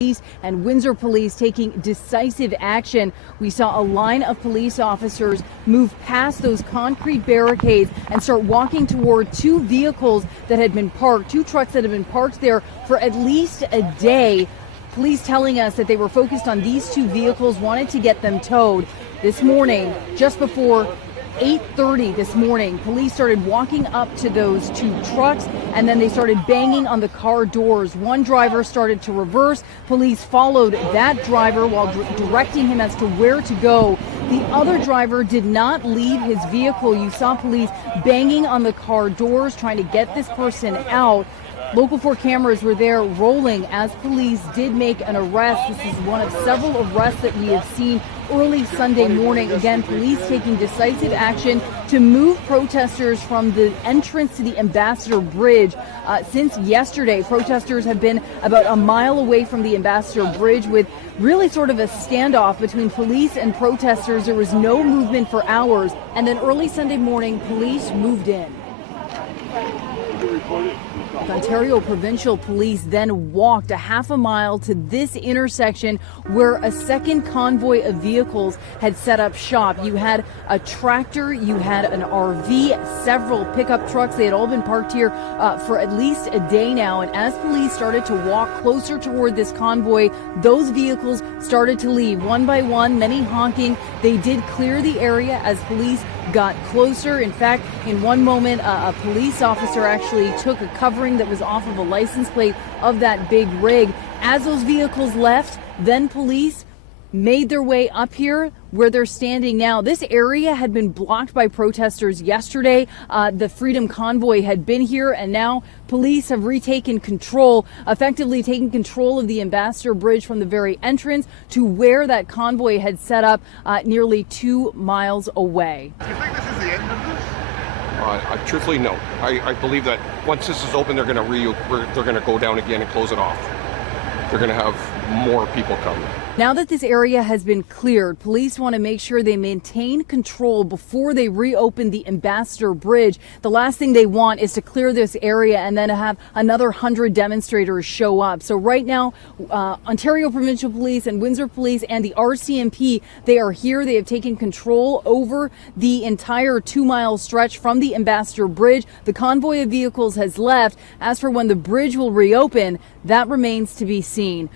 And Windsor police taking decisive action. We saw a line of police officers move past those concrete barricades and start walking toward two vehicles that had been parked, two trucks that had been parked there for at least a day. Police telling us that they were focused on these two vehicles, wanted to get them towed. This morning, just before 8:30 this morning, police started walking up to those two trucks and then they started banging on the car doors. One driver started to reverse. Police followed that driver while directing him as to where to go. The other driver did not leave his vehicle. You saw police banging on the car doors trying to get this person out. Local 4 cameras were there rolling as police did make an arrest. This is one of several arrests that we have seen early Sunday morning. Again, police taking decisive action to move protesters from the entrance to the Ambassador Bridge. Since yesterday, protesters have been about a mile away from the Ambassador Bridge with really sort of a standoff between police and protesters. There was no movement for hours. And then early Sunday morning, police moved in. Ontario Provincial Police then walked a half a mile to this intersection where a second convoy of vehicles had set up shop. You had a tractor, you had an RV, several pickup trucks. They had all been parked here for at least a day now. And as police started to walk closer toward this convoy, those vehicles started to leave one by one, many honking. They did clear the area as police got closer. In fact, in one moment, a police officer actually took a covering that was off of a license plate of that big rig. As those vehicles left, then police made their way up here where they're standing now. This area had been blocked by protesters yesterday. The Freedom Convoy had been here, and now police have retaken control, effectively taking control of the Ambassador Bridge from the very entrance to where that convoy had set up nearly 2 miles away. Do you think this is the end of this? Truthfully, no. I believe that once this is open, they're going to go down again and close it off. They're going to have more people coming. Now that this area has been cleared, police want to make sure they maintain control before they reopen the Ambassador Bridge. The last thing they want is to clear this area and then have another 100 demonstrators show up. So right now, Ontario Provincial Police and Windsor Police and the RCMP, they are here. They have taken control over the entire 2-mile stretch from the Ambassador Bridge. The convoy of vehicles has left. As for when the bridge will reopen, that remains to be seen.